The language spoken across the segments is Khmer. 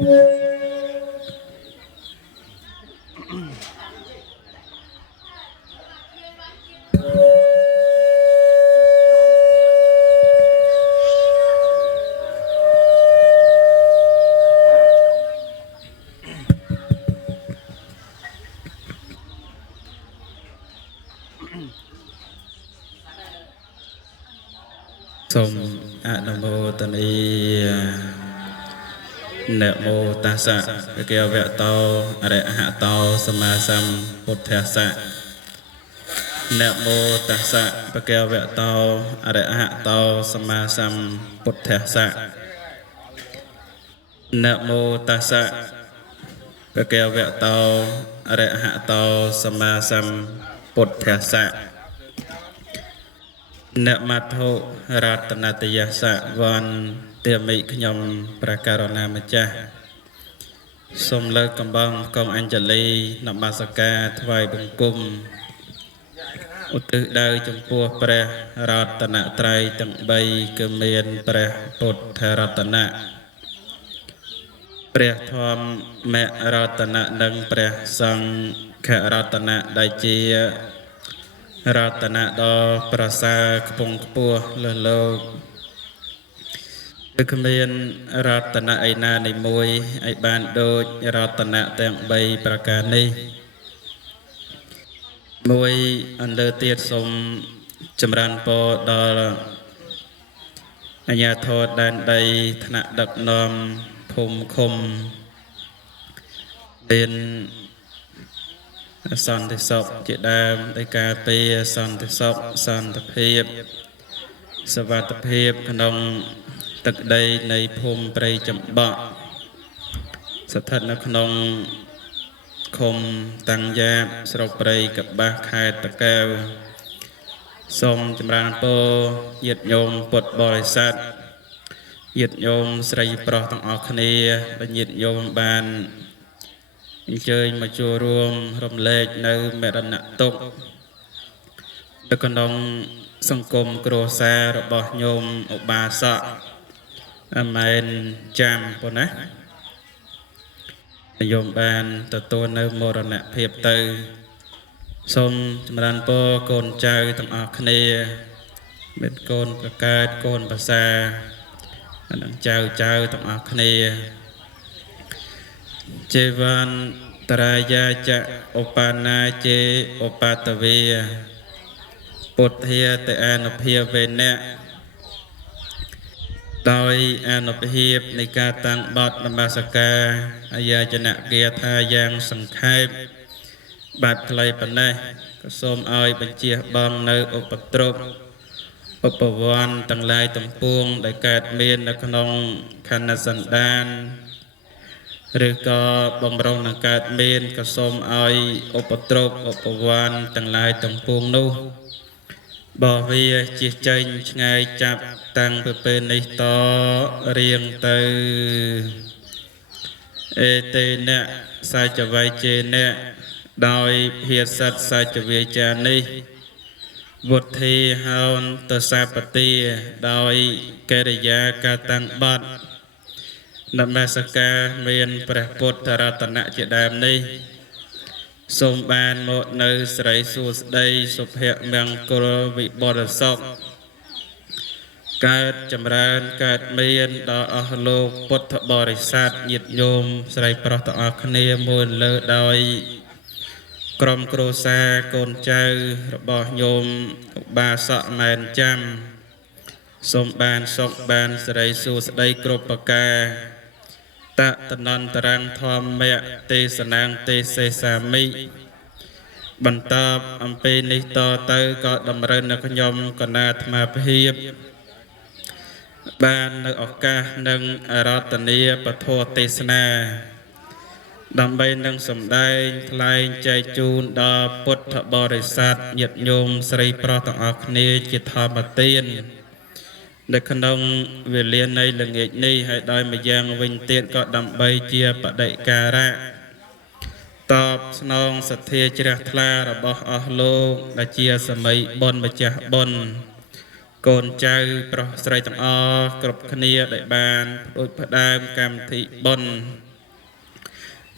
សូមអនុមោទនីនមោតាសៈភគវតោអរហតោសម្មាសម្ពុទ្ធស្សៈនមោតាសៈភគវតោអរហតោសម្មាសម្ពុទ្ធស្សៈនមោតាសៈភគវតោអរហតោសម្មាសម្ពុទ្ធស្សៈអ្នកមត្ថុរតនតយសៈវន្ទាមិខ្ញុំព្រះករុណាម្ចាស់សូមលើកកំបងកងអញ្ជលីនមស្ការថ្វាយបង្គំឧទ្ទិសដៅចំពោះព្រះរតនត្រ័យទាំង3គឺមានព្រះពុទ្ធរតនៈព្រះធម្មរតនៈនិងព្រះសង្ឃរតនៈដែលជារតនៈដ៏ប្រសើរខ្ពង់ខ្ពស់លើលោកគឺគ្មានរតនៈឯណានៃមួយឲ្យបានដូចរតនៈទាំង3ប្រការនេះមួយអន្លើទៀតសូមចម្រើនពរដល់អាជ្ញាធរដែនដីថ្នាក់ដឹកនាំភូមិឃុំមានសន្តិសុខជាដើមដោយការពារសន្តិសុខសន្តិភាពសុវត្ថិភាពក្នុងទឹកដីនៃភូមិព្រៃចំបក់ស្ថិតនៅក្នុងឃុំតាំងយ៉ាបស្រុកព្រៃកបាសខេត្តតាកែវសូមចម្រើនពរញាតិញោមពុទ្ធបរិស័ទញាតិញោមស្រីប្រុសទាំងអស់គ្នាដែលញាតិញោមបានអញ្ជើញមកចូលរួមរំលែកនៅមរណទុក្ខនៅក្នុងសង្គមគ្រួសាររបស់ញោមឧបាសកអមែនចាំប៉ុណ្ណាញោមបានទទួលនៅមរណភាពទៅសូមចម្រើនពរកូនចៅទាំងអស់គ្នាមានកូនប្រកើតកូនប្រសានិងចៅទាំងអស់គ្នាចេវ័នតរាយាចៈឧបានាជេឧបតវេពុទ្ធាតអនុភាវេណៈដោយអនុភាពនៃការតាំងបទនមស្ការអាយាចនៈគាថាយ៉ាងសង្ខេបបែបខ្លីប៉ុណ្ណេះក៏សូមឲ្យបញ្ជាបងនៅឧបទ្រពឧបវ័នទាំងឡាយទាំងពួងដែលកើតមាននៅក្នុងខណ្ឌសន្តានឬក៏បំរុងនឹងកើតមានក៏សូមឲ្យឧបទ្រពឧបវ័នទាំងឡាយទាំងពួងនោះបោះវាជិះចេញឆ្ងាយចាប់តាំងពីពេលនេះតរៀងទៅអេតេណៈសច្ចវៃជេណៈដោយភាសិតសច្ចវាចានេះវុទ្ធីហោនទសាបទាដោយកិរិយាការតាំងបទនមស្ការមានព្រះពុទ្ធរតនៈជាដើមនេះសូមបានមកនៅសិរីសួស្តីសុភមង្គលវិបុរសុខកើតចម្រើនកើតមានដល់អស់លោកពុទ្ធបរិស័ទញាតិញោមស្រីប្រុសទាំងអស់គ្នាមួយលើដោយក្រុមគ្រួសារកូនចៅរបស់ញោមឧបាសកមែនចាំសូមបានសុខបានសិរីសួស្តីគ្រប់ប្រការតតនន្តរងធម្មៈទេសនាងទេសេសាមិបន្តអំពីនេះតទៅក៏តម្រូវនៅខ្ញុំកណាអាត្មាភាពបាននៅឱកាសនឹងអរតនីពធទេសនាដើម្បីនឹងសម្ដែងថ្លែងចែកជូនដល់ពុទ្ធបរិស័ទញាតិញោមស្រីប្រុសទាំងអស់គ្នាជាធម្មទាននៅក្នុងវេលានៃល្ងាចនេះហើយដោយម្យ៉ាងវិញទៀតក៏ដើម្បីជាបដិការៈតបស្នងសទ្ធាជ្រះថ្លារបស់អស់លោកដែលជាសម័យបុណ្យម្ចាស់បុណ្យកូនចៅប្រុសស្រីទាំងអស់គ្រប់គ្នាដែលបានផ្ដួចផ្ដើមកម្មវិធីបុណ្យ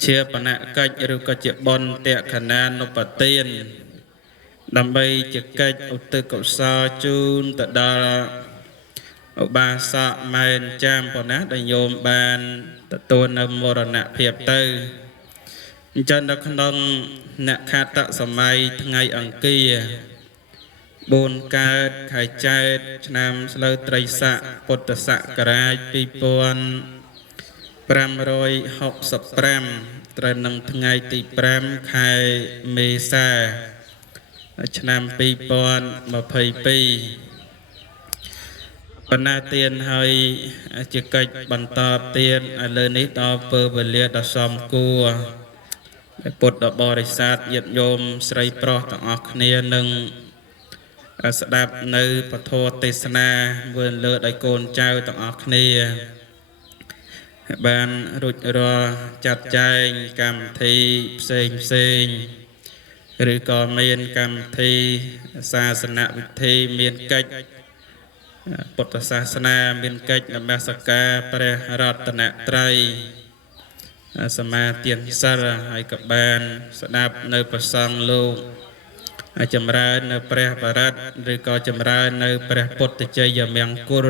ជាបណកិច្ចឬក៏ជាបុណ្យតេខណានុបទានដើម្បីជាកិច្ចឧទ្ទិសកុសលជូនទៅដល់ឧបាសកម៉ែនចាំប៉ុណ្ណាដែលញោមបានទទួលនៅមរណភាពទៅអញ្ចឹងនៅក្នុងអ្នកខាតសម័យថ្ងៃអង្គារ4កើតខែចែកឆ្នាំស្លូវត្រីស័កពុទ្ធសករាជ2565ត្រូវនឹងថ្ងៃទី5ខែមេសាឆ្នាំ2022បណ្ណាទានហើយជាកិច្ចបន្តទៀតឥឡូវនេះដល់ពេលវេលាដ៏សមគួរពុទ្ធបរិស័ទញាតិញោមស្រីប្រុសទាំងអស់គ្នានឹងស្ដាប់នៅពធទេសនាវិលលើដោយកូនចៅទាំងអស់គ្នាបានរួចរាល់ចាត់ចែងកម្មវិធីផ្សេងឬក៏មានកម្មវិធីសាសនវិធីមានកិច្ចពុទ្ធសាសនាមានកិច្ចនមស្ការព្រះរតនត្រ័យសមាទានសិលហើយក៏បានស្ដាប់នៅប្រសង់លោកចម្រើននៅព្រះបរិត្តឬក៏ចម្រើននៅព្រះពុទ្ធជ័យមង្គល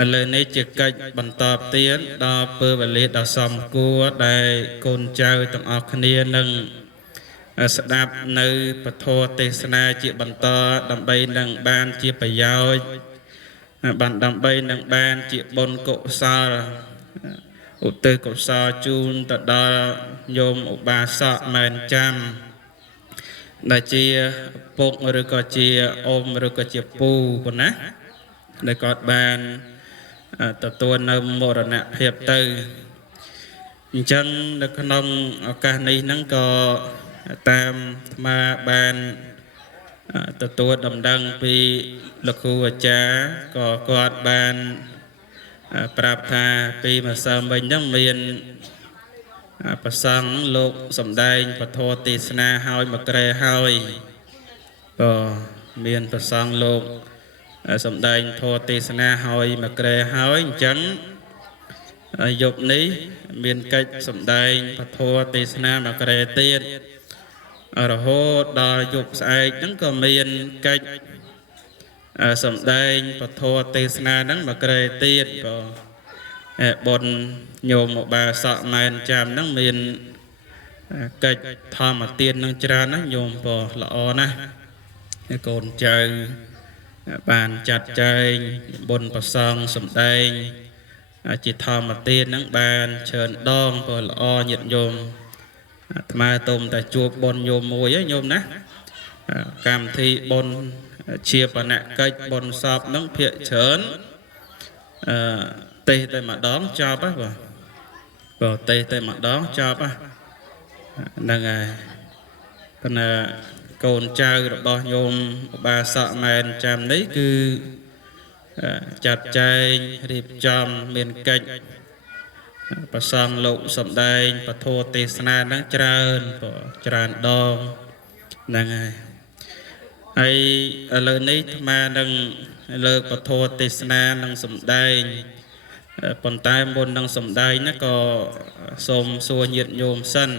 ឥឡូវនេះជាកិច្ចបន្តទៀតដល់ពេលវេលាដ៏សមគួរដែលកូនចៅទាំងអស់គ្នានឹងស្ដាប់នៅពធទេសនាជាបន្តដើម្បីនឹងបានជាប្រយោជន៍បានដើម្បីនឹងបានជាបុណ្យកុសលឧទ្ទិសកុសលជូនទៅដល់ញោមឧបាសកមែនចាំដែលជាពុកឬក៏ជាអ៊ំឬក៏ជាពូប៉ុណ្ណាដែលគាត់បានទទួលនៅមរណភាពទៅអញ្ចឹងនៅក្នុងឱកាសនេះហ្នឹងក៏តាមអាត្មាបានទទួលដំណឹងពីលោកគ្រូអាចារ្យក៏គាត់បានប្រាប់ថាពីម្សិលមិញហ្នឹងមានប្រសង់លោកសំដែងពធទេសនាឲ្យមកក្រែហើយក៏មានប្រសង់លោកសំដែងធម៌ទេសនាឲ្យមកក្រែហើយអញ្ចឹងយប់នេះមានកិច្ចសំដែងពធទេសនាមកក្រែទៀតរហូតដល់យប់ស្អែកហ្នឹងក៏មានកិច្ចសំដែងពធទេសនាហ្នឹងមកក្រែទៀតក៏បុណ្យញោមឧបាសកមែនចាំហ្នឹងមានកិច្ចធម្មទាននឹងច្រើនណាស់ញោមក៏ល្អណាស់កូនចៅបានចាត់ចែងបុណ្យប្រសងសំដែងជាធម្មទានហ្នឹងបានច្រើនដងក៏ល្អញាតិញោមអាត្មាទុំតែជួបបុណ្យញោមមួយញោមណាកម្មវិធីបុណ្យជាបណកិច្ចបុណ្យសពហ្នឹងភាគច្រើនទេសតែម្ដងចប់ហ៎បាទទេសតែម្ដងចប់ហ្នឹងហើយប៉ុន្តែកូនចៅរបស់ញោមឧបាសកមែនចាំនេះគឺចាត់ចែងរៀបចំមានកិច្ចប្រសង់លោកសំដែងពធទេសនាហ្នឹងច្រើនដងហ្នឹងហើយឥឡូវនេះអាត្មានឹងលើកពធទេសនានឹងសំដែងប៉ុន្តែមុននឹងសំដែងណាក៏សូមសួរញាតិញោមសិន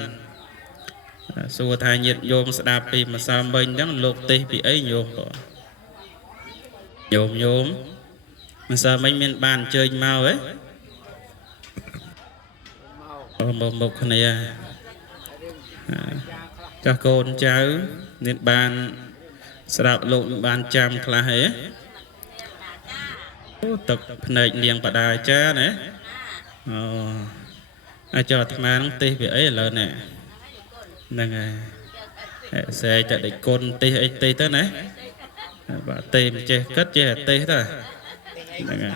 សួរថាញាតិញោមស្ដាប់ពីម្សិលមិញហ្នឹងលោកទេសពីអីញោមបងញោមម្សិលមិញមានបានអញ្ជើញមកហ៎មកគ្នាចាស់កូនចៅមានបានស្ដាប់លោកបានចាំខ្លះហ៎អូទឹកភ្នែកនាងបដាអាចារ្យណាអូអាចអាត្មានឹងទេសពីអីឥឡូវនេះហ្នឹងហើយសែតែដេចគុណទេសអីទេសទៅណាបាទទេសមិនចេះគិតចេះតែទេសទៅហ្នឹងហើយ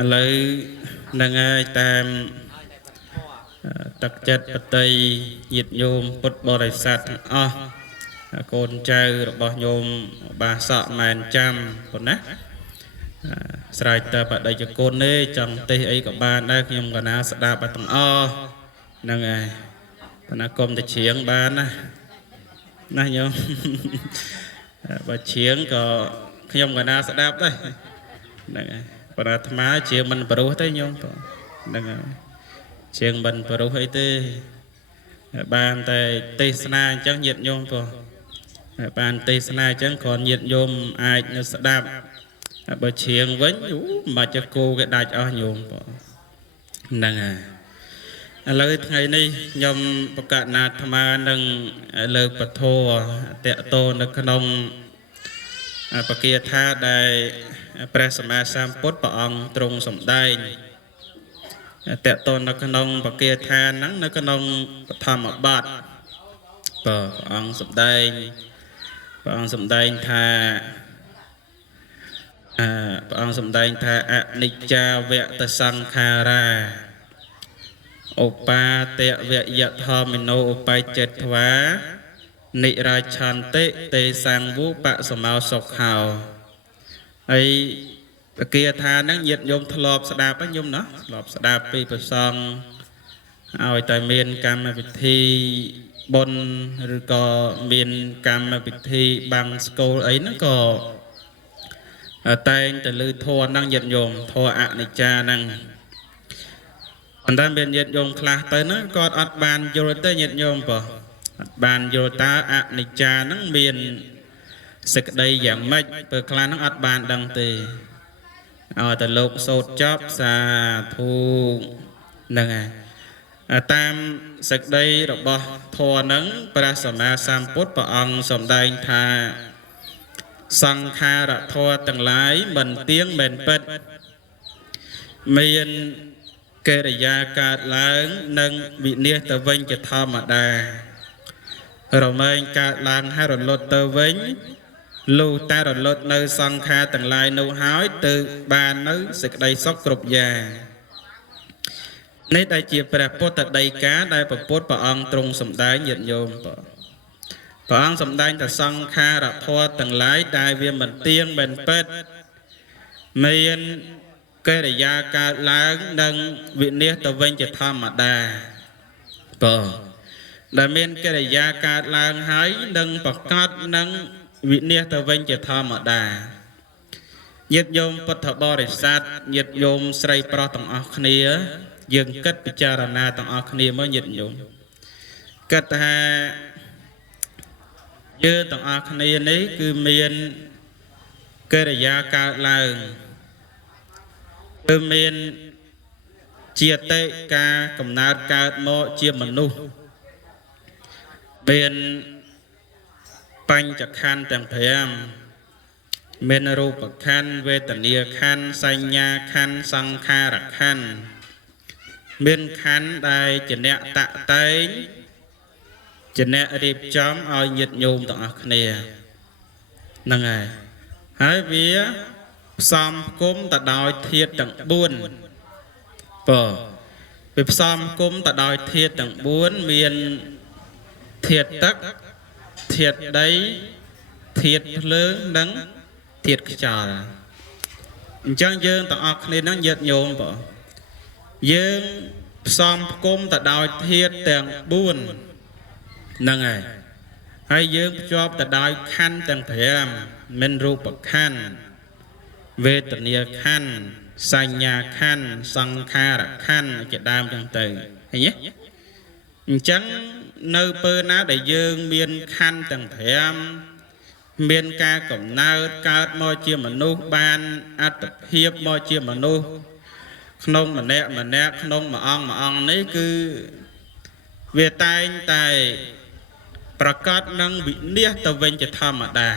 ឥឡូវហ្នឹងហើយតាមទឹកចិត្តបតីញាតិញោមពុទ្ធបរិស័ទទាំងអស់កូនចៅរបស់ញោមបាសកមែនចាំប៉ុណ្ណាស្រេចតបដិជគុណទេចង់ទេសអីក៏បានដែរខ្ញុំកណាស្ដាប់ទាំងអស់ហ្នឹងហើយប៉ុន្តែកុំតែច្រៀងបានណាញោមបើច្រៀងក៏ខ្ញុំកណាស្ដាប់ដែរហ្នឹងហើយប៉ុន្តែអាត្មាជាមិនព្រោះទេញោមហ្នឹងហើយ chiêng bần bà rút ấy tê bàn tại tê sna chẳng nhiệt nhôm po bàn tê sna chẳng còn nhiệt nhôm ai nó sẽ đạp bà chiêng vẫn mà cho cô cái đạch ở nhôm po nâng lời ngày nay nhôm bậc cạn nát tham ăn nâng lời bậc thô tẹt tô nâng nông bậc kia tha đạiព្រះសម្មាសម្ពុទ្ធព្រះអង្គទ្រង់សម្ដែងតេតននៅក្នុងបកាឋានហ្នឹងនៅក្នុងបឋមបទព្រះអង្គសម្ដែងថាព្រះអង្គសម្ដែងថាអនិច្ចាវតសង្ខារាឧបាទវយធម្មិណោឧបច្ចេតធ្វានិរាឆន្តិទេសង្វុបសមោសុខោហើយបកាឋានហ្នឹងញាតិញោមធ្លាប់ស្ដាប់ហ្នឹងញោមណាធ្លាប់ស្ដាប់ពីព្រះសង្ឃឲ្យតែមានកម្មវិធីបុណ្យឬក៏មានកម្មវិធីបាំងស្គលអីហ្នឹងក៏តែងតែលើធម៌ហ្នឹងញាតិញោមធម៌អនិច្ចាហ្នឹងប៉ុន្តែមានញាតិញោមខ្លះទៅហ្នឹងគាត់អត់បានយល់ទេញាតិញោមអត់បានយល់តើអនិច្ចាហ្នឹងមានសេចក្តីយ៉ាងម៉េចពេលខ្លះហ្នឹងអត់បានដឹងទេឲ្យតែលោកសូត្រចប់សាធុហ្នឹងហើយតាមសេចក្តីរបស់ធម៌ហ្នឹងព្រះសម្មាសម្ពុទ្ធព្រះអង្គសម្ដែងថាសង្ខារធម៌ទាំងឡាយមិនទៀងមិនពិតមានកិរិយាកើតឡើងនិងវិនិច្ឆ័យទៅវិញជាធម្មតារមែងកើតឡើងហើយរលត់ទៅវិញលុះតែរលត់នៅសង្ខារទាំងឡាយនោះហើយទៅបាននៅសេចក្តីសុខគ្រប់យ៉ាងនេះដែលជាព្រះពុទ្ធដីកាដែលព្រះពុទ្ធព្រះអង្គទ្រង់សម្ដែងញាតិញោមព្រះអង្គសម្ដែងថាសង្ខារធម៌ទាំងឡាយដែលវាមិនទៀងមិនពិតមានកិរិយាកើតឡើងនិងវិនិច្ឆ័យទៅវិញជាធម្មតាដែលមានកិរិយាកើតឡើងហើយនឹងប្រកបនឹងវិនិច្ឆ័យទៅវិញជាធម្មតាញាតិញោមពុទ្ធបរិស័ទញាតិញោមស្រីប្រុសទាំងអស់គ្នាយើងគិតពិចារណាទាំងអស់គ្នាមកញាតិញោមគិតថាយើងទាំងអស់គ្នានេះគឺមានកិរិយាកើតឡើងគឺមានជាតិការកំណើតកើតមកជាមនុស្សមានបញ្ចខណ្ឌទាំង5មានរូបខណ្ឌវេទនាខណ្ឌសញ្ញាខណ្ឌសង្ខារខណ្ឌមានខណ្ឌដែលជាអ្នកតាក់តែងជាអ្នករៀបចំឲ្យញាតិញោមទាំងអស់គ្នាហ្នឹងហើយវាផ្សំគុំទៅដោយធាតុទាំង4វាផ្សំគុំទៅដោយធាតុទាំង4មានធាតុទឹកធាតុដីធាតុភ្លើងនិងធាតុខ្យល់អញ្ចឹងយើងទាំងអស់គ្នានឹងញាតិញោមយើងផ្សំផ្គុំទៅដោយធាតុទាំង4ហ្នឹងហើយយើងភ្ជាប់ទៅដោយខណ្ឌទាំង5មានរូបខណ្ឌវេទនាខណ្ឌសញ្ញាខណ្ឌសង្ខារខណ្ឌជាដើមចឹងទៅឃើញទេអញ្ចឹងនៅពេលណាដែលយើងមានខណ្ឌទាំង5មានការកំណើតកើតមកជាមនុស្សបានអត្តភាពមកជាមនុស្សក្នុងម្នាក់ក្នុងមួយអង្គនេះគឺវាតែងតែប្រកាសនឹងវិនិច្ឆ័យទៅវិញជាធម្មតា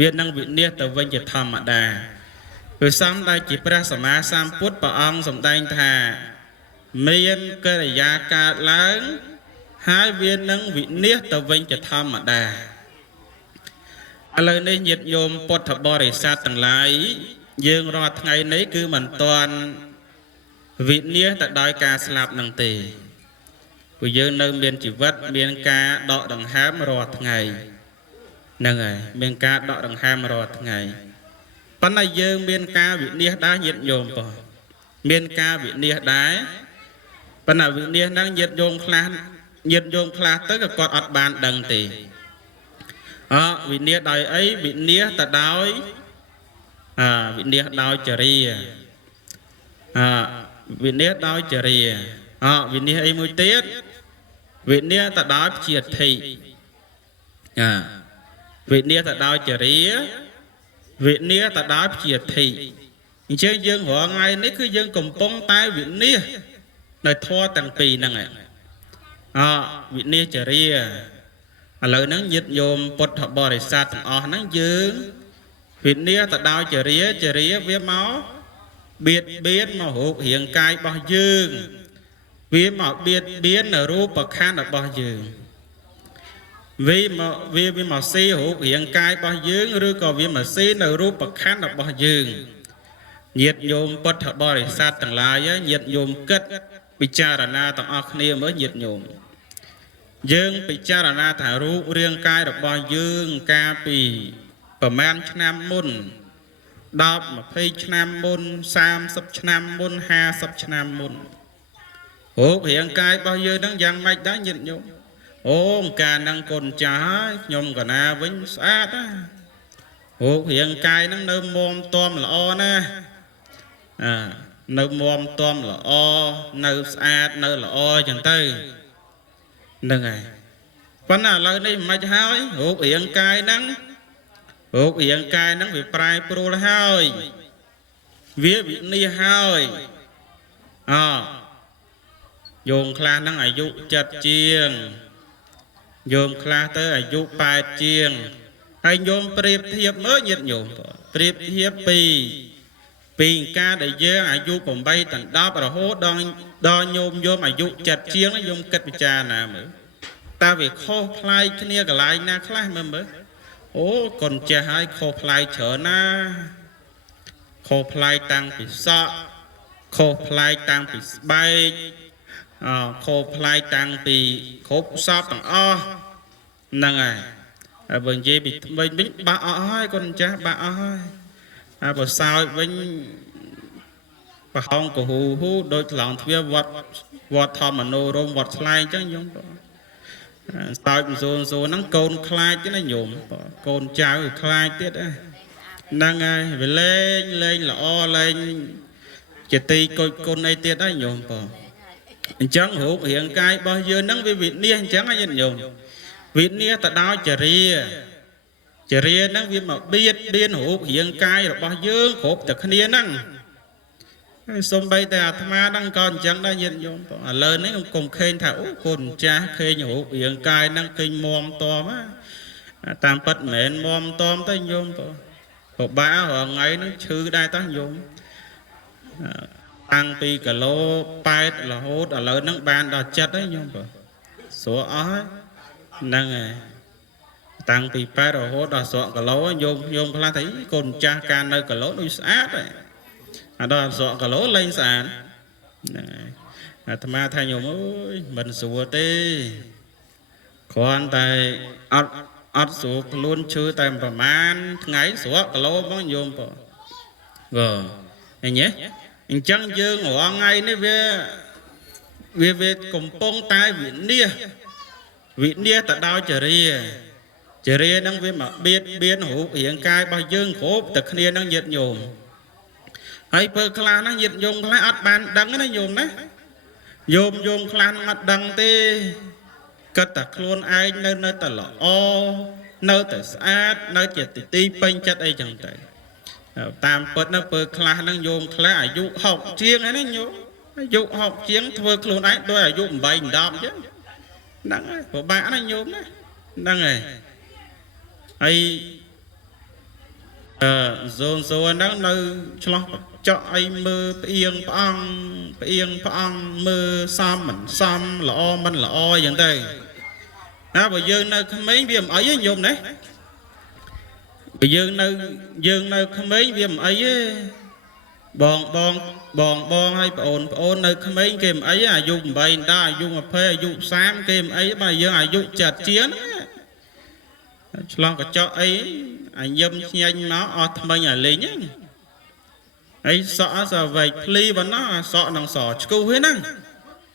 វានឹងវិនិច្ឆ័យទៅវិញជាធម្មតាព្រះសម្ដែងជាព្រះសម្មាសម្ពុទ្ធព្រះអង្គសម្ដែងថាមានកិរិយាកើតឡើងហើយវានឹងវិនិច្ឆ័យទៅវិញជាធម្មតាឥឡូវនេះញាតិញោមពុទ្ធបរិស័ទទាំងឡាយយើងរាល់ថ្ងៃនេះគឺមិនទាន់វិនិច្ឆ័យទៅដោយការស្លាប់នឹងទេព្រោះយើងនៅមានជីវិតមានការដកដង្ហើមរាល់ថ្ងៃហ្នឹងហើយមានការដកដង្ហើមរាល់ថ្ងៃប៉ុន្តែយើងមានការវិនិច្ឆ័យដែរញាតិញោមមានការវិនិច្ឆ័យដែរប៉ុន្តែវិនិច្ឆ័យហ្នឹងញាតិញោមខ្លះទៅក៏គាត់អត់បានដឹងទេវិនិច្ឆ័យដោយអីវិនិច្ឆ័យទៅដោយវិនិច្ឆ័យដោយចរិយា វិនិច្ឆ័យដោយចរិយាវិនិច្ឆ័យអីមួយទៀតវិនិច្ឆ័យទៅដោយជាធិវិនិច្ឆ័យទៅដោយចរិយាវិនិច្ឆ័យទៅដោយជាធិអញ្ចឹងយើងរាល់ថ្ងៃនេះគឺយើងកំពុងតែវិនិច្ឆ័យនៅធម៌ទាំងពីរហ្នឹងវិនិច្ឆ័យចរិយាឥឡូវហ្នឹងញាតិញោមពុទ្ធបរិស័ទទាំងអស់ហ្នឹងយើងវិនិច្ឆ័យទៅដោយចរិយាវាមកបៀតបៀនមករូបរាងកាយរបស់យើងវាមកបៀតបៀននៅរូបខណ្ឌរបស់យើងវាមកស៊ីរូបរាងកាយរបស់យើងឬក៏វាមកស៊ីនៅរូបខណ្ឌរបស់យើងញាតិញោមពុទ្ធបរិស័ទទាំងឡាយញាតិញោមគិតពិចារណាទាំងអស់គ្នាមើលញាតិញោមយើងពិចារណាថារូបរាងកាយរបស់យើងកាលពីប្រមាណឆ្នាំមុន10 20ឆ្នាំមុន30ឆ្នាំមុន50ឆ្នាំមុនរូបរាងកាយរបស់យើងហ្នឹងយ៉ាងម៉េចដែរញាតិញោមកាលហ្នឹងកូនចាស់ហើយខ្ញុំកណាវិញស្អាតណារូបរាងកាយហ្នឹងនៅមុំទាំល្អណានៅមុំទាំល្អនៅស្អាតនៅល្អចឹងទៅហ្នឹងហើយប៉ុន្តែឥឡូវនេះមិនហើយរូបរាងកាយហ្នឹងវាប្រែប្រួលហើយវាវិនិច្ឆ័យហើយយោមខ្លះហ្នឹងអាយុ7ជាងយោមខ្លះទៅអាយុ8ជាងហើយយោមប្រៀបធៀបមើលញាតិញោមប្រៀបធៀបពីការដែលយើងអាយុ8ដល់10រហូតដល់ញោមអាយុ7ជាងញោមគិតពិចារណាមើលតើវាខុសប្លែកគ្នាកន្លែងណាខ្លះមើលកូនចេះហើយខុសប្លែកច្រើនណាខុសប្លែកតាំងពីសក់ខុសប្លែកតាំងពីស្បែកខុសប្លែកតាំងពីគ្រប់សពទាំងអស់ហ្នឹងហើយបើនិយាយពីវិញបាក់អស់ហើយកូនចាស់បាក់អស់ហើយបើសោចវិញប្រហោងកហូដូចឆ្លងទ្វារវត្តធម្មនោរមវត្តឆ្លែងអញ្ចឹងញោមសោចសូនហ្នឹងកូនខ្លាចទេណាញោមកូនចៅខ្លាចទៀតហ្នឹងហើយវាលេងល្អលេងជាទីគុណអីទៀតហើយញោមអញ្ចឹងរូបរាងកាយរបស់យើងហ្នឹងវាវិនិច្ឆ័យអញ្ចឹងហើយញោមវិនិច្ឆ័យទៅដោយចរិយាហ្នឹងវាមកបៀតបៀនរូបរាងកាយរបស់យើងគ្រប់តែគ្នាហ្នឹងសំបីតែអាត្មាហ្នឹងក៏អញ្ចឹងដែរញាតិញោមឥឡូវនេះកុំឃើញថាកូនចាស់ឃើញរូបរាងកាយហ្នឹងឃើញមុំតមតាមពិតមិនមែនមុំតមទេញោមពិបាករហងៃហ្នឹងឈឺដែរតោះញោមតាំងពីគីឡូ8រហូតឥឡូវហ្នឹងបានដល់7ហើយញោមស្រួលអស់ហើយហ្នឹងហើយតាំងពី8រហូតដល់ស្រកគីឡូញោមខ្លះថាកូនចាស់កាលនៅគីឡូដូចស្អាតហើយដល់ស្រកគីឡូលេងស្អាតហ្នឹងហើយអាត្មាថាញោមអើយមិនស្រួលទេគ្រាន់តែអត់ស្រួលខ្លួនឈឺតែប្រហែលថ្ងៃស្រកគីឡូបងញោមអញ្ចឹងអញ្ចឹងយើងរាល់ថ្ងៃនេះវាកំពុងតែវិនិច្ឆ័យទៅដោយចរិយាហ្នឹងវាមកបៀតបៀនរូបរាងកាយរបស់យើងគ្រប់តែគ្នាហ្នឹងញាតិញោមហើយពើខ្លះហ្នឹងញាតិញោមខ្លះអត់បានដឹងណាញោមណាញោមខ្លះអត់ដឹងទេគិតតែខ្លួនឯងនៅតែល្អនៅតែស្អាតនៅជាទីពេញចិត្តអីចឹងទៅតាមពិតណាពើខ្លះហ្នឹងញោមខ្លះអាយុ60ជាងហើយណាញោមអាយុ60ជាងធ្វើខ្លួនឯងដូចអាយុ8 10អញ្ចឹងហ្នឹងហើយពិបាកណាញោមណាហ្នឹងហើយហើយសូនហ្នឹងនៅឆ្លោះចောက်អីមើលផ្អៀងផ្អង់មើលសមមិនសមល្អមិនល្អអញ្ចឹងទៅណាបើយើងនៅក្មេងវាមិនអីទេញោមណាបើយើងនៅក្មេងវាមិនអីទេបងហើយប្អូននៅក្មេងគេមិនអីអាយុ8ដល់អាយុ20អាយុ30គេមិនអីបើយើងអាយុ7ជាងឆ្លងកញ្ចក់អីអាញឹមញញមកអស់ថ្មិញអាលេងហើយសក់សវែកភ្លីប៉ុណ្ណោះសក់នឹងសឆ្កូហ្នឹង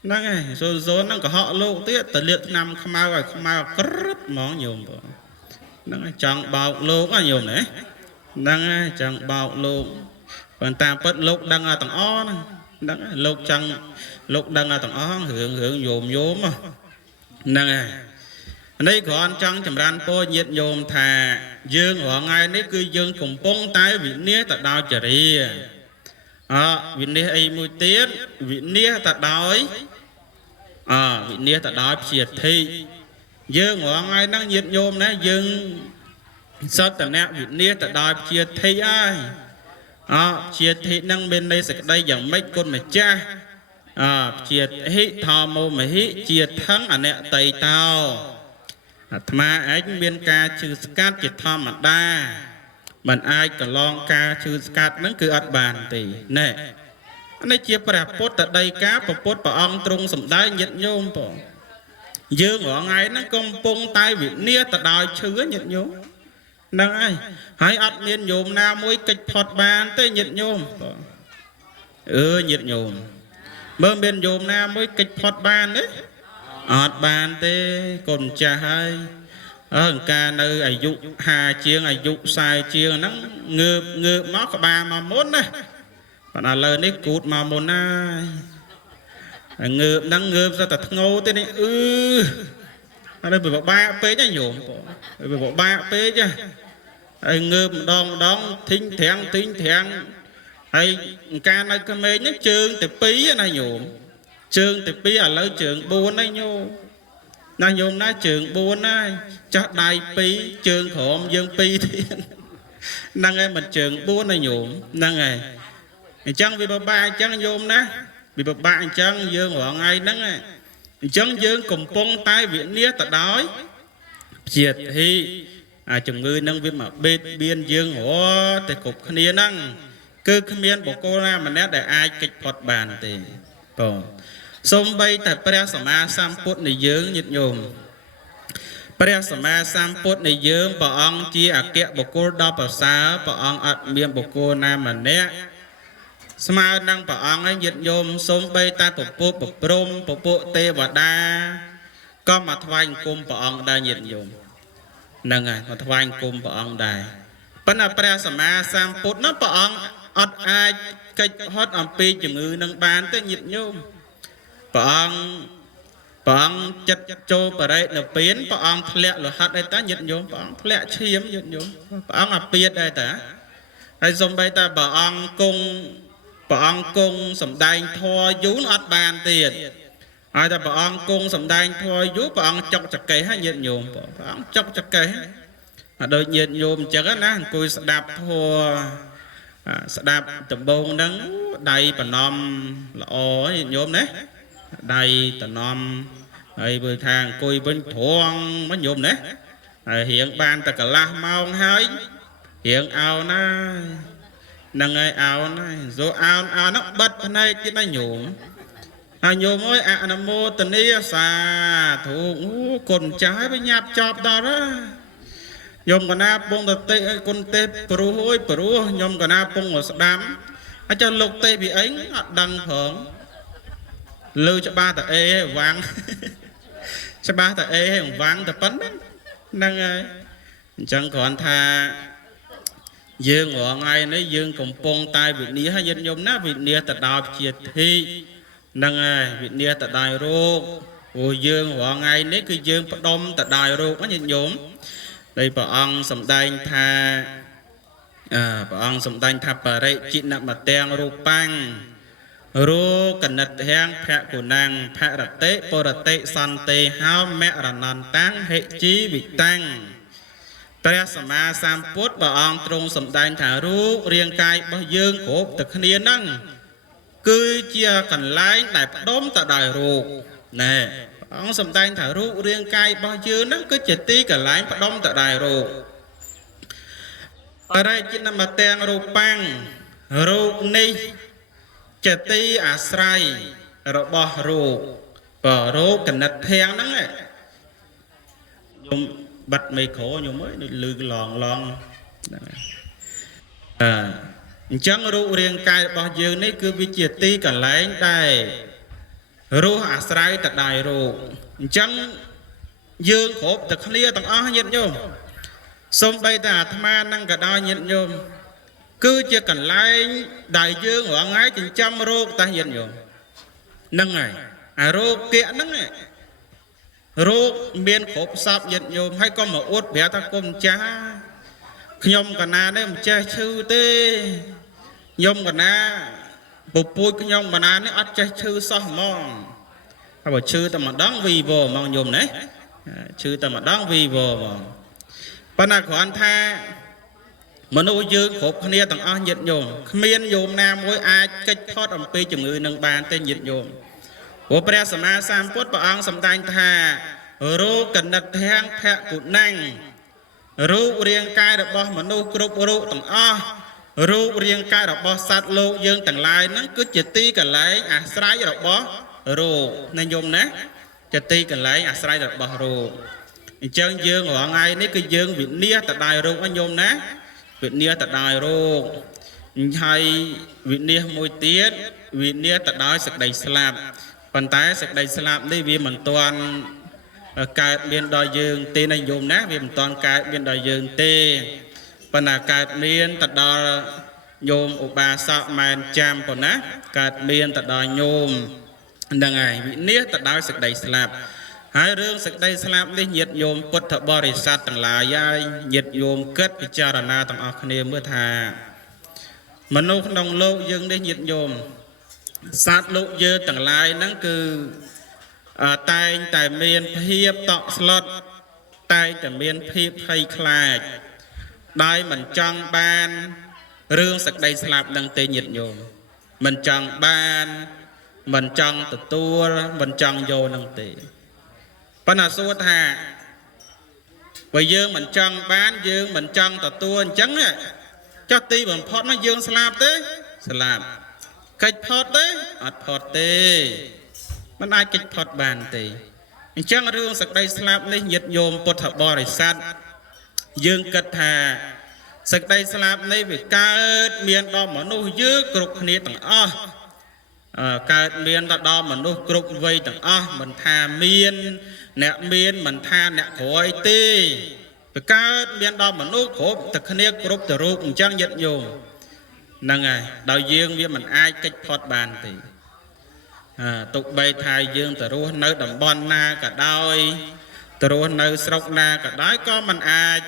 ហើយសូនហ្នឹងកុហកលោកទៀតតលាកឆ្នាំខ្មៅឲ្យខ្មៅក្រឹបហ្មងញោមហ្នឹងហើយចង់បោកលោកណាញោមណាហ្នឹងហើយចង់បោកលោកប៉ុន្តែពិតលោកដឹងទាំងអស់ហ្នឹង đắng lục chẳng lục đằng là tầng ong hưởng nhôm nè đây còn chẳng chầm ran po nhiệt nhôm thà dương ở ngay đấy cứ dương cùng bông tay vị nia tại đào chả đi vị nia ấy mùi tiết vị nia tại đói vị nia tại đói triệt thi dương ở ngay năng nhiệt nhôm đấy dương sao tại nè vị nia tại đói triệt thi ai triệt thi năng bên đây sẽ đây giống mấy con mà cha triệt hít thò mô mà hít triệt thắng nè tây tao mà anh biên ca chữ scat chỉ thom mà đa mình ai cả long ca chữ scat nó cứ ắt bàn thì nè anh ấy chia bạc bốt tại đây cá và bốt bảo ông trung sầm đai nhiệt nhôm bỏ dương ở ngay nó công bông tay vị nia tại đòi chứa nhiệt nhôm nâng ai hãy ắt miên nhôm na môi kịch phật bàn tới nhiệt nhôm nhiệt nhôm mơ miên nhôm na môi kịch phật bàn đấy bàn tê còn cha hai ca nơi ai dụ hà chiêng ai dụ sai chiêng nắng ngợp nó có ba mà muốn này bạn là lời đấy cút mà muốn ai ngợp đang ngợp ra thật ngô thế này ở đây bị bỏ ba pế nhá nhổm bị bỏ ba pế chứ ai ngợp đong thính thèn ai ca nơi cái mê nhá chương từ pí này nhổm trường thì bây giờ lấy trường buôn đấy nhô na nhôm na trường buôn này cho đại pi trường khổm dương pi thiên năng em mình trường buôn này nhổm năng này chẳng vì ba chẳng nhôm ná vì ba chẳng dương ở ngay nắng này chẳng dương cùng bông tay viện nia ta đói triệt thì chừng người năng viên mà bên biên dương hổ thì cục khnia năng cứ miên bộ cô ra mà nét để ai kịch phật bàn thì còn xôm bay tại Prea Sama Samput này dưỡng nhiệt nhôm Prea Sama Samput này dưỡng bảo ông chia à kẹo bộ cô đo bảo xa bảo ông ạt miệng bộ cô nam mà nè Sama năng bảo ông ấy nhiệt nhôm xôm bay tại bộ prom bộ tê và đa có mà thoanh cung bảo ông đa nhiệt nhôm nâng à mà thoanh cung bảo ông đài bất là Prea Sama Samput nó bảo ông ạt ai cách hót ẩm pi chừng ngư nâng bán tới nhiệt nhôm bọn chặt cho bà đây là biến bọn lẹ là hạt đây ta nhiệt nhôm bọn lẹ chiếm nhiệt nhôm bọn là biết đây ta hay xong bây ta bọn cung sầm đanh thua vú nó ắt bàn tiền ai ta bọn cung sầm đanh thua vú bọn chọc chặt cây hay nhiệt nhôm bọn chọc chặt cây ở đôi nhiệt nhôm chắc á cùi đạp thua đạp tầm bông nắng đầy bà nòm là nhiệt nhôm đấy đây tận nom ai bơi thang coi bên thuông mới nhôm đấy hiện ban ta cả la mau hơi hiện ao na nâng ai ao này rồi ao nó bật bên này cái này nhôm nhôm ơi nam mô tần ni xà thủ cồn trái với nháp chọp đó nhôm còn na bông tật tê con tê pru ơi pru nhôm còn na bông ở đám cho lục tê bị ấy đăng hưởng lưu cho ba ta ê vang cho ba ta ê vang ta bắn năng chẳng còn thà dương ở ngay lấy dương cùng bông tay vị nia hay dân nhôm ná vị nia ta đào triệt thi năng vị nia ta đài rô ôi dương ở ngay lấy cái dương bắt đông ta đài rô có nhìn nhôm đây bà ông sầm đanh thà bà ông sầm đanh thà bà rệ chị nặng mà teng rô pang rô cần nật hang phẹ của nàng phẹ rật tế bồ rật tế san tế hao mẹ rà nàn táng hệ chí bị tăng Prea Sama Samput bảo ông trung sầm đanh thả rú riêng cai bao dương của thực niên năng cứ chia cần lái đại đốm tại đài rù nè ông sầm đanh thả rú riêng cai bao dương năng cứ chỉ tí cần lái đốm tại đài rù ở đây chỉ nằm mà tên rù pang rù ni chả tí srai rồi bỏ rô cần nát thang nắng này nhung bật mây khổ nhung mới lư lòn chẳng rô riêng cài bỏ dương này cứ bị chả tí cả lấy đây rô srai tại đài rô chẳng dương khổ thật lia tầng nhiệt nhung xong bây ta tham năng cả đo nhiệt nhung cứ chỉ cần lại đại dương ở ngay chừng trăm rô ta hiện rồi nâng này rô kia nâng này rô miền khốp sạp hiện rồi hay có một út bé ta cùng cha nhom cả na đấy một cha chư tê nhom cả na bụp bụi nhom cả na nó ăn cha chư sao mong bảo chư ta mà đắng vì vô mong nhom đấy chư ta mà đắng vì vô mong bà na của anh tha mà nuôi dương khổ khăn nia tầng áo nhiệt nhôm miên nhôm nam mỗi ai cách thoát ẩm pi chừng người nâng bàn tên nhiệt nhôm của pre sama sam phốt bà ông sầm tay tha rô cần đặt hang thẹ cụt nanh rô riêng cai được bao mà nuôi cướp rô tầng áo rô riêng cai được bao sát lô dương tầng lai nó cứ chỉ ti cả lấy sải được bao rô nên nhôm nè chỉ ti cả lấy sải được bao rô chân dương ở ngay nếu cái dương bị nia tại đài rô anh nhôm nè Việt Nia tại đài rô hay Việt Nia môi tiết Việt Nia tại đài sạch đầy slab phần tái sạch đầy slab đây vì mình toàn cài biên đòi dương tê này dùng nát vì mình toàn cài biên đòi dương tê phần là cài biên tại đòi nhôm ở bà sọ màn cham còn nát cài biên tại đòi nhôm đằng ngày Việt Nia tại đài sạch đầy slab hai rương sạch đây slab đi nhiệt nhôm quất thợ bò để sát tầng là dai nhiệt nhôm kết bị cha đàn na tầng ọc nê mưa thà mình nô không đồng lâu dương đi nhiệt nhôm sát lộ dơ tầng lai nắng cứ tay tại miền hiệp tọ slot tay tại miền hiệp hay khai đây mình trong ban rương sạch đây slab đang tê nhiệt nhôm mình trong ban mình trong tự tua mình trong vô năng tê bà nà xua thà bởi dương mình chân bán dương mình chân tà tua chấn á cho ti bằng phót nó dương slab tế slab cách phót tế ọt phót tế mình ai cách phót bàn tế chân rương sạc đây slab này nhiệt nhôm bột thập bò để sát dương cất thà sạc đây slab này vì cao miền đó mà nuôi dư cục này tầng o cao miền đó mà nuôi cục vây tầng o mình thà miền nè miên mình tha nè khối tê cái miên đó mà nuôi khổ thực hiện group từ ruột chẳng nhận dùng nâng ngày đầu dương với mình ai cách thoát bàn thì tục bay thai dương từ ruột nơi đồng bon na cả đôi từ ruột nơi sọc na cả đói có mình ai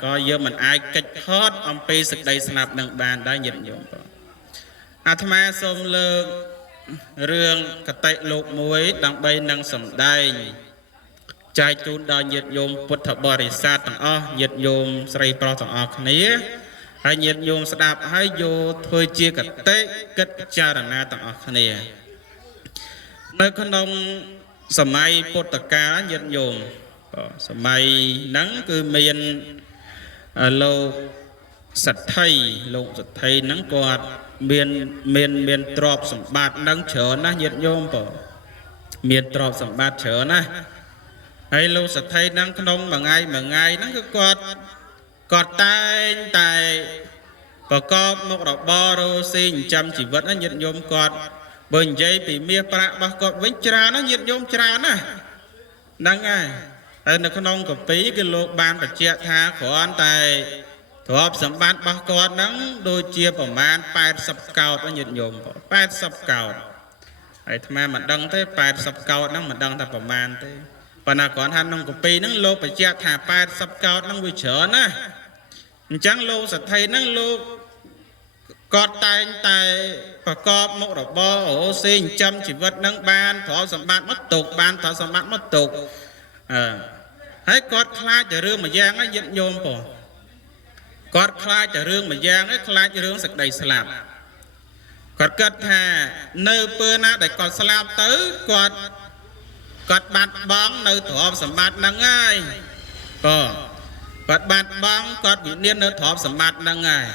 có dương mình ai cách thoát ông pi sực đây snap nâng bàn đã nhận dùng tham ma xôm lương rương cả tay lục muối đang bay năng sầm đai trai chun đòi nhiệt nhôm bút thập bò để sát tầng o nhiệt nhôm sấy pro tầng o khné hay nhiệt nhôm đạp hay vô thôi chia cả tê kết cha đằng na tầng o khné nơi con đông sầm mai bút tạc cá nhiệt nhôm sầm mai nắng cứ miền lâu sạch thay lục sạch thay nắng quạt miền trọp sầm bát nắng chở na nhiệt nhôm bỏ miền trọp sầm bát chở na hay lâu sạch thay nắng không mà ngay nắng cứ quạt tay tài và có một đọc bo rô xin chăm chỉ vật nó nhiệt nhôm quạt bên dây bị mía bạc bạc quạt với trà nó nhiệt nhôm trà na nắng ngay hay nó không có phí cái lô ban và che tha của anh tài thọp sầm bát bác con nắng đôi chiaประมาณ80 cao nó nhiệt nhôm 80 caoไอ้ทำไมมันดังthế 80 cao nóมันดังแต่ประมาณthếปนาก่อนท่านน้องกับปีนั่งโลไปเจ้าถ่า80 caoนั่งวิเฉนะจังโลสัตไทยนั่งโลกอดตายประกอบมุกดอกบอโอ้ซิงจำชีวิตนั่งบ้านถอสมบัติมัดตกบ้านถอสมบัติมัดตกให้กอดคลาจะเรื่องมาแย่งให้ยิดโยมป่กอดคลาจะเรื่องมาแย่งให้คลาจะเรื่องสักใดสลับกอดกัดแท้เนื้อเปื้อนนะแต่กอดสลับตื้อกอดบัดบ้องเนื้อถอสมบัตินั่งง่ายก็กอดบัดบ้องกอดวิญญาณเนื้อถอสมบัตินั่งง่าย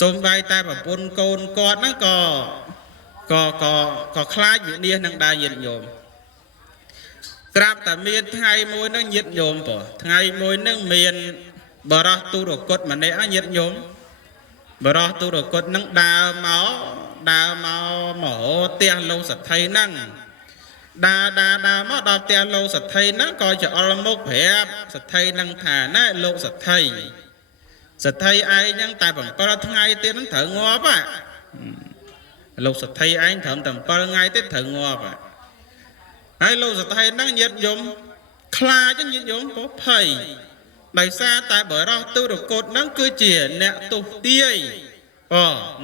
สมใบแต่แบบปนโกนกอดนั่งก็คล้ายอยู่เนี่ยนั่งได้ยินโยมกราบแต่เมียนไทยมวยนั่งยินโยมป่ะไทยมวยนั่งเมียนบารอตูรกดมันเนี่ยยินโยมบารอตูรกดนั่งดาวเมาหมอเตียนโลสัตไทยนั่งดามาดาวเตียนโลสัตไทยนั่งก็จะอรมกแผลสัตไทยนั่งถ่าหน้าโลสัตไทย សទ្ធិឯងហ្នឹងតែ7ថ្ងៃទៀតហ្នឹងត្រូវងាប់លោកសទ្ធិឯងត្រឹមតែ7ថ្ងៃទៀតត្រូវងាប់ហើយលោកសទ្ធិហ្នឹងញាតិញោមខ្លាចញាតិញោមព្រោះភ័យដោយសារតែបរោះទុរគតហ្នឹងគឺជាអ្នកទុះទាយ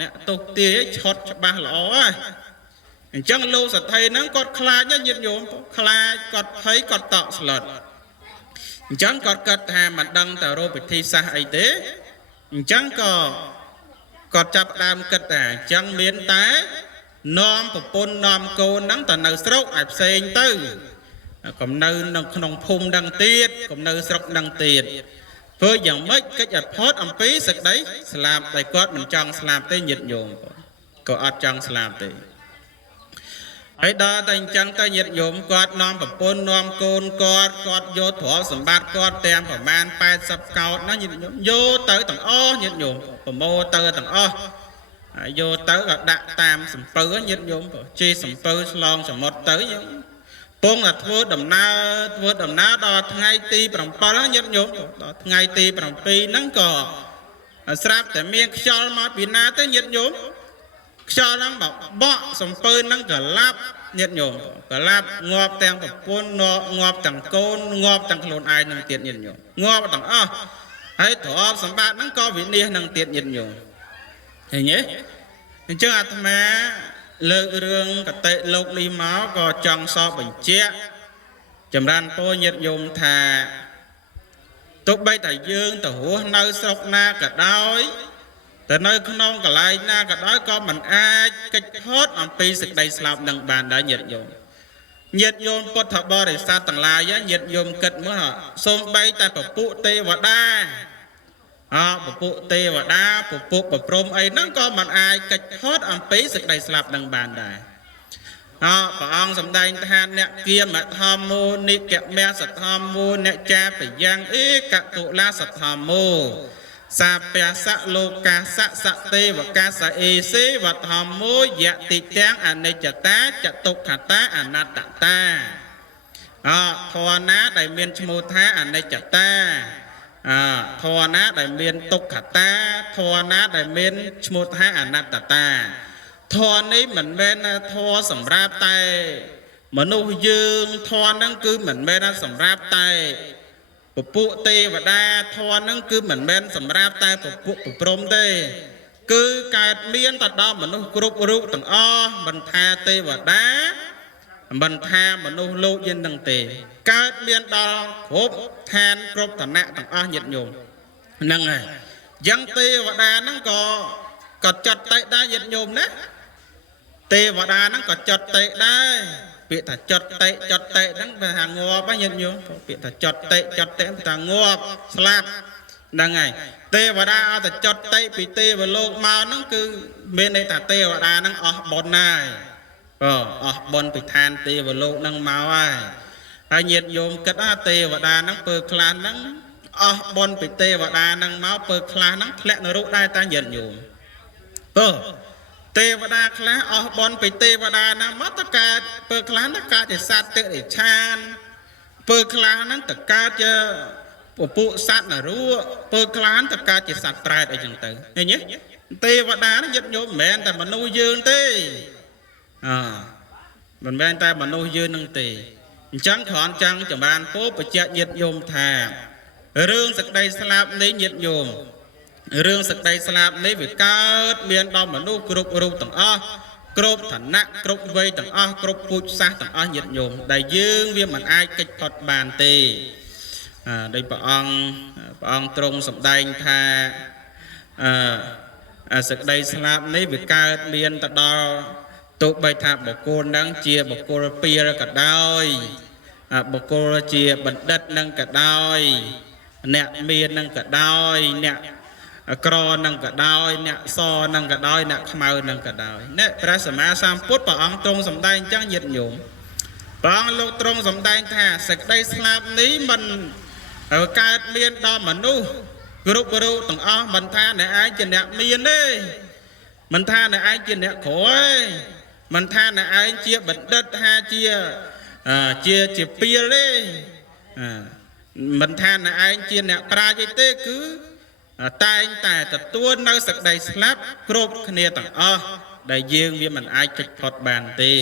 អ្នកទុះទាយឆត់ច្បាស់ល្អហើយអញ្ចឹងលោកសទ្ធិហ្នឹងគាត់ខ្លាចញាតិញោមខ្លាចគាត់ភ័យគាត់តក់ស្លុតអញ្ចឹងគាត់គិតថាមិនដឹងទៅរកពិធីសាសអីទេអញ្ចឹងក៏គាត់ចាប់ដើមគិតថាអញ្ចឹងមានតែនាំប្រពន្ធនាំកូនហ្នឹងទៅនៅស្រុកឲ្យផ្សេងទៅកុំនៅក្នុងភូមិដឹងទៀតកុំនៅស្រុកដឹងទៀតធ្វើយ៉ាងម៉េចកិច្ចឲ្យផុតអំពីសេចក្តីស្លាប់តែគាត់មិនចង់ស្លាប់ទេញាតិញោមក៏អត់ចង់ស្លាប់ទេហើយដល់តែអញ្ចឹងទៅញាតិញោមគាត់នាំប្រពន្ធនាំកូនគាត់យកទ្រព្យសម្បត្តិគាត់ទាំងប្រមាណ80កោដណាញាតិញោមយកទៅទាំងអស់ញាតិញោមប្រមូលទៅទាំងអស់យកទៅក៏ដាក់តាមសំពៅញាតិញោមជេរសំពៅឆ្លងសមុទ្រទៅពងតែធ្វើដំណើរដល់ថ្ងៃទី7ញាតិញោមដល់ថ្ងៃទី7ហ្នឹងក៏ស្រាប់តែមានខ្យល់មកពីណាទៅញាតិញោមខ្យល់ហ្នឹងបក់សំពៅហ្នឹងក៏ឡាប់ញាតិញោមក៏ឡាប់ងាប់ទាំងប្រពន្ធងាប់ទាំងកូនងាប់ទាំងខ្លួនឯងនឹងទៀតញាតិញោមងាប់ទាំងអស់ហើយទ្រព្យសម្បត្តិហ្នឹងក៏វិនាសនឹងទៀតញាតិញោមឃើញទេអញ្ចឹងអាត្មាលើករឿងកតិលោកនេះមកក៏ចង់សពបញ្ជាក់ចម្រើនពរញាតិញោមថាទោះបីតែយើងទៅរស់នៅស្រុកណាក៏ដោយតែនៅក្នុងកន្លែងណាក៏ដោយក៏មិនអាចកិច្ចផុតអំពីសេចក្តីស្លាប់នឹងបានដែរញាតិញោមពុទ្ធបរិស័ទទាំងឡាយញាតិញោមគិតមើលសូម្បីតែពពួកទេវតាពពួកទេវតាពពួកប្រព្រំអីហ្នឹងក៏មិនអាចកិច្ចផុតអំពីសេចក្តីស្លាប់នឹងបានដែរព្រះអង្គសម្ដែងថាអ្នកគៀមធម្មោនិកមៈសធម្មោអ្នកចាបយ៉ាងអេកតុលាសធម្មោសាពសៈលោកាសៈសទេវកាសអេសេវធម្មោយតិទាំងអនិច្ចតាចតុក្ខតាអនត្តតាធម៌ណាដែលមានឈ្មោះថាអនិច្ចតាធម៌ណាដែលមានទុក្ខតាធម៌ណាដែលមានឈ្មោះថាអនត្តតាធម៌នេះមិនមែនធម៌សម្រាប់តែមនុស្សយើងធម៌ហ្នឹងគឺមិនមែនសម្រាប់តែពពួកទេវតាធម៌ហ្នឹងគឺមិនមែនសម្រាប់តែពពួកប្រព្រំទេគឺកើតមានទៅដល់មនុស្សគ្រប់រូបទាំងអស់មិនថាទេវតាមិនថាមនុស្សលោកយើងនឹងទេកើតមានដល់គ្រប់ឋានគ្រប់ឋានៈទាំងអស់ញាតិញោមហ្នឹងហើយយ៉ាងទេវតាហ្នឹងក៏ចាត់តែដែរញាតិញោមណាទេវតាហ្នឹងក៏ចាត់តែដែរពាក្យថាចាត់តែហ្នឹងវាថាងាប់ហ្នឹងញាតិញោមពាក្យថាចាត់តែថាងាប់ស្លាប់ហ្នឹងហើយទេវតាឲ្យតែចាត់តែពីទេវលោកមកហ្នឹងគឺមានន័យថាទេវតាហ្នឹងអស់បុណ្យហើយអស់បុណ្យពីឋានទេវលោកហ្នឹងមកហើយញាតិញោមគិតថាទេវតាហ្នឹងពើខ្លះហ្នឹងអស់បុណ្យពីទេវតាហ្នឹងមកពើខ្លះហ្នឹងធ្លាក់នរកដែរតាញាតិញោមទេវតាខ្លះអស់បុណ្យពីទេវតាហ្នឹងមកតកើតពើខ្លះហ្នឹងកើតជាសត្វតិរិឆានពើខ្លះហ្នឹងតកើតជាពពួកសត្វនរកពើខ្លះតកើតជាសត្វប្រែតអីចឹងទៅឃើញទេទេវតាហ្នឹងញាតិញោមមិនមែនតែមនុស្សយើងទេមិនមែនតែមនុស្សយើងនឹងទេអញ្ចឹងគ្រាន់ចង់ចម្រើនពរបញ្ជាក់ញាតិញោមថារឿងសេចក្តីស្លាប់នេះញាតិញោមរឿងសេចក្តីស្លាប់នេះវាកើតមានដល់មនុស្សគ្រប់រូបទាំងអស់គ្រប់ឋានៈគ្រប់វ័យទាំងអស់គ្រប់ពូជសាសន៍ទាំងអស់ញាតិញោមដែលយើងវាមិនអាចកិច្ចផុតបានទេដោយព្រះអង្គទ្រង់សម្ដែងថាសេចក្តីស្លាប់នេះវាកើតមានទៅដល់ទោះបីថាបុគ្គលនឹងជាបុគ្គលពីរក៏ដោយបុគ្គលជាបណ្ឌិតនឹងក៏ដោយអ្នកមាននឹងក៏ដោយអ្នកក្រនឹងក៏ដោយអ្នកសនឹងក៏ដោយអ្នកខ្មៅនឹងក៏ដោយនេះព្រះសម្មាសម្ពុទ្ធព្រះអង្គទ្រង់សម្ដែងអញ្ចឹងញាតិញោមព្រះអង្គលោកទ្រង់សម្ដែងថាសេចក្តីស្លាប់នេះមិនកើតមានដល់មនុស្សគ្រប់រូបទាំងអស់មិនថាអ្នកឯងជាអ្នកមានទេមិនថាអ្នកឯងជាអ្នកក្រទេមិនថាអ្នកឯងជាបណ្ឌិតថាជាពីលទេមិនថាអ្នកឯងជាអ្នកប្រាជ្ញទេគឺ តែងតែទទួលនៅសក្តីស្លាប់គ្រប់គ្នាទាំងអស់ដែលយើងវាមិនអាចគេចផុតបានទេ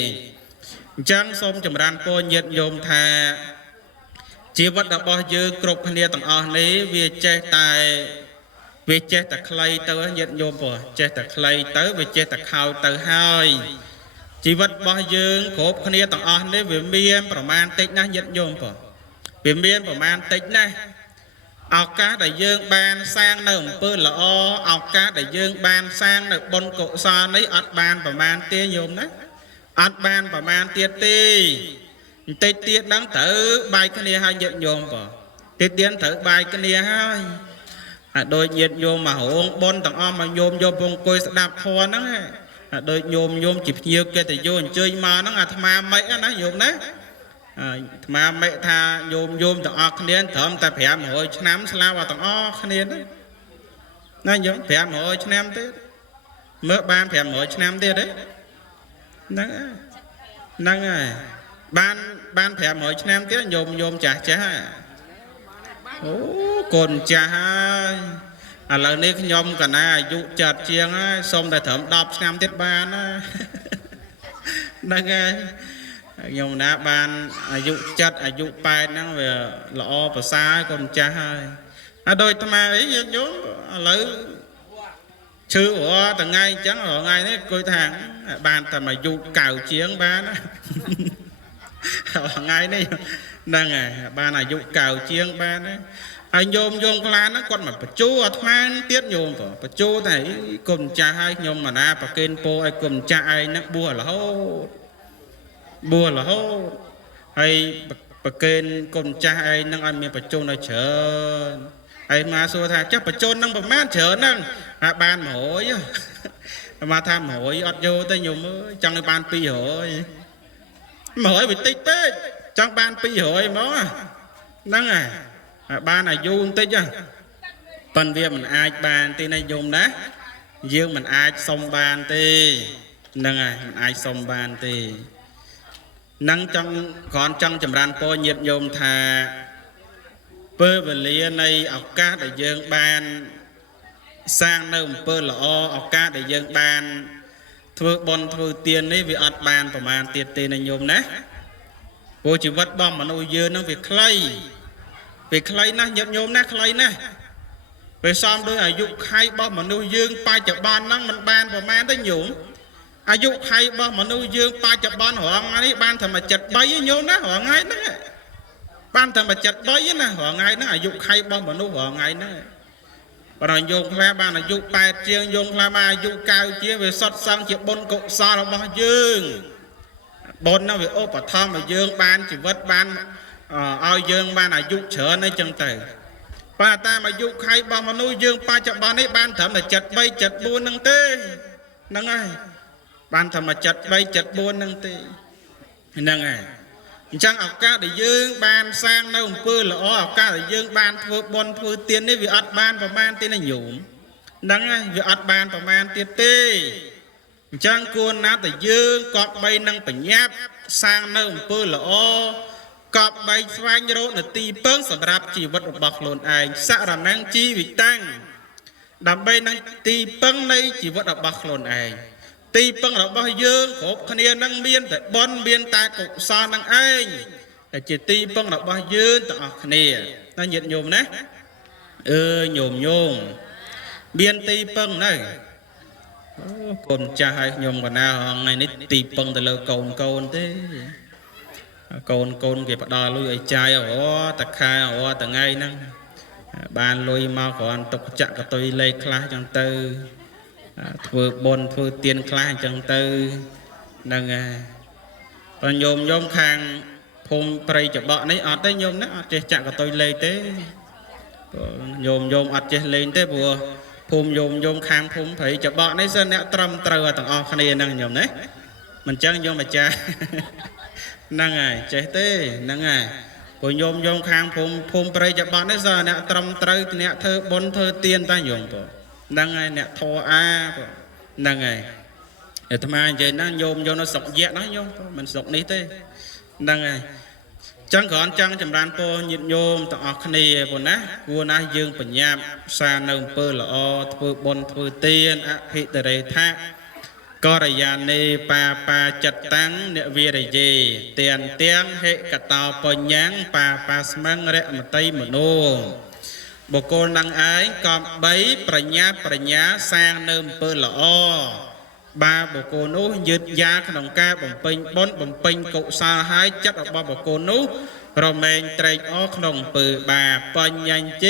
អញ្ចឹងសូមចម្រើនពរញាតិញោមថាជីវិតរបស់យើងគ្រប់គ្នាទាំងអស់នេះវាចេះតែខ្លីទៅញាតិញោមព្រោះចេះតែខ្លីទៅវាចេះតែខោទៅហើយជីវិតរបស់យើងគ្រប់គ្នាទាំងអស់នេះវាមានប្រមាណតិចណាស់ញាតិញោមព្រោះវាមានប្រមាណតិចណាស់ឱកាសដែលយើងបានសាងនៅអំពើល្អឱកាសដែលយើងបានសាងនៅបុណ្យកុសលនេះអត់បានប្រមាណទេញោមណាអត់បានប្រមាណទៀតទេបន្តិចទៀតហ្នឹងត្រូវបាយគ្នាហើយញាតិញោមបងតិចទៀតត្រូវបាយគ្នាហើយដូចញាតិញោមមករោងបុណ្យទាំងអស់មកញោមយកពងអង្គុយស្ដាប់ធម៌ហ្នឹងដូចញោមជាភ្ញៀវកិត្តិយសអញ្ជើញមកហ្នឹងអាត្មាម៉េចណាញោមណាអាត្មាម៉េចថាញោមទាំងអស់គ្នាត្រឹមតែ500ឆ្នាំស្លាប់ទាំងអស់គ្នាណាញោម500ឆ្នាំទៀតមើលបាន500ឆ្នាំទៀតទេហ្នឹងហើយបាន500ឆ្នាំទៀតញោមចាស់អូកូនចាស់ហើយឥឡូវនេះខ្ញុំកណាអាយុចាត់ជាងហើយសូមតែត្រឹម10ឆ្នាំទៀតបានហ្នឹងហើយខ្ញុំណាបានអាយុចិត្តអាយុ8ហ្នឹងវាល្អប្រសើរកូនចាស់ហើយដូចអាត្មាអីញាតិញោមឥឡូវឈឺរាល់ថ្ងៃអញ្ចឹងរាល់ថ្ងៃនេះគួយថាបានតែអាយុ9ជាងបានថ្ងៃនេះហ្នឹងហើយបានអាយុ9ជាងបានហើយញោមខ្លាហ្នឹងគាត់មកបញ្ជូអាត្មាទៀតញោមបញ្ជូតែគុំចាស់ហើយខ្ញុំមកណាប្រគេនពោឲ្យគុំចាស់ឯងហ្នឹងបួសរហូតហើយប្រគេនគុំចាស់ឯងហ្នឹងឲ្យមានបញ្ជូនៅច្រើនហើយមកសួរថាចាស់បញ្ជូហ្នឹងប្រមាណច្រើនហ្នឹងបាន100មកថា100អត់យកទេញោមអើយចង់ឲ្យបាន200វាតិចពេកចង់បាន200ហ្មងហ្នឹងហើយបានអាយុបន្តិចប៉ុន្តែវាមិនអាចបានទេណាញោមណាយើងមិនអាចសុំបានទេហ្នឹងហើយមិនអាចសុំបានទេនឹងគ្រាន់ចង់ចម្រើនពរញាតិញោមថាពេលវេលានៃឱកាសដែលយើងបានសាងនៅអំពើល្អឱកាសដែលយើងបានធ្វើបុណ្យធ្វើទាននេះវាអត់បានប្រមាណទៀតទេណាញោមណាព្រោះជីវិតរបស់មនុស្សយើងនឹងវាខ្លីណាស់ញាតិញោមណាខ្លីណាស់ពេលសំដោយអាយុខៃរបស់មនុស្សយើងបច្ចុប្បន្នហ្នឹងមិនបានប្រមាណទេញោមអាយុខៃរបស់មនុស្សយើងបច្ចុប្បន្នរងនេះបានតែមក73ឯញោមណារងថ្ងៃហ្នឹងបានតែមក73ណារងថ្ងៃហ្នឹងអាយុខៃរបស់មនុស្សរងថ្ងៃហ្នឹងបើញោមខ្លះបានអាយុ8ជាងញោមខ្លះបានអាយុ9ជាងវាសុទ្ធសឹងជាបុណ្យកុសលរបស់យើងបុណ្យហ្នឹងវាឧបត្ថម្ភឲ្យយើងបានជីវិតបានឲ្យយើងបានអាយុច្រើនអីចឹងទៅបើតាមអាយុខៃរបស់មនុស្សយើងបច្ចុប្បន្ននេះបានត្រឹមតែ73 74ហ្នឹងទេហ្នឹងហើយបានត្រឹមតែ73 74ហ្នឹងទេហ្នឹងហើយអញ្ចឹងឱកាសដែលយើងបានសាងនៅអំពើល្អឱកាសដែលយើងបានធ្វើបុណ្យធ្វើទាននេះវាអត់បានប្រមាណទេណាញោមហ្នឹងហើយវាអត់បានប្រមាណទៀតទេអញ្ចឹងគួរណាស់តែយើងគប្បីនឹងបញ្ញាប់សាងនៅអំពើល្អគប្បីស្វែងរកនទីពឹងសម្រាប់ជីវិតរបស់ខ្លួនឯងសរណង្ជីវិតាំងដើម្បីនឹងទីពឹងនៃជីវិតរបស់ខ្លួនឯងទីពឹងរបស់យើងគ្រប់គ្នានឹងមានតែបុណ្យមានតែកុសលនឹងឯងតែជាទីពឹងរបស់យើងទាំងអស់គ្នាណាញាតិញោមណាញោមមានទីពឹងនៅកូនចាស់ឲ្យខ្ញុំកណាថ្ងៃនេះទីពឹងទៅលើកូនទេកូនគេផ្ដល់លុយឲ្យចាយតខែតថ្ងៃហ្នឹងបានលុយមកគ្រាន់ទុកចាក់កតុយលេខខ្លះចឹងទៅធ្វើបុណ្យធ្វើទានខ្លះចឹងទៅហ្នឹងហើយបើញោមខាងភូមិព្រៃចបក់នេះអត់ទេញោមណាអត់ចេះចាក់កតុយលេខទេញោមអត់ចេះលេងទេព្រោះភូមិញោមខាងភូមិព្រៃចបក់នេះសិនអ្នកត្រឹមត្រូវទាំងអស់គ្នាហ្នឹងញោមណាមិនចឹងញោមអាចារ្យហ្នឹងហើយចេះទេហ្នឹងហើយព្រោះញោមខាងភូមិព្រៃចបក់នេះសិនអ្នកត្រឹមត្រូវអ្នកធ្វើបុណ្យធ្វើទានតាញោមបងហ្នឹងហើយអ្នកធរហ្នឹងហើយអាត្មានិយាយណាញោមនៅស្រុកយៈណាញោមមិនស្រុកនេះទេហ្នឹងហើយ ចឹងគ្រាន់ចឹងចម្រើនពរញាតិញោមទាំងអស់គ្នាប៉ុណ្ណាគួរណាស់យើងបញ្ញាប់សារនៅអំពើល្អធ្វើបុណ្យធ្វើទានអភិតរេថាករយានេបាបាចិត្តតាំងអ្នកវិរិយេទៀនទាំងហេកតោបញ្ញងបាស្មឹងរមតីមនោបុគ្គលនឹងឯងកំបីប្រញ្ញាសាងនៅអំពើល្អបាបុគ្គលនោះយឺតយ៉ាវក្នុងការបំពេញបុណ្យបំពេញកុសលហើយចិត្តរបស់បុគ្គលនោះរមែងត្រេកអរក្នុងអំពើបាបញ្ញញ្ជ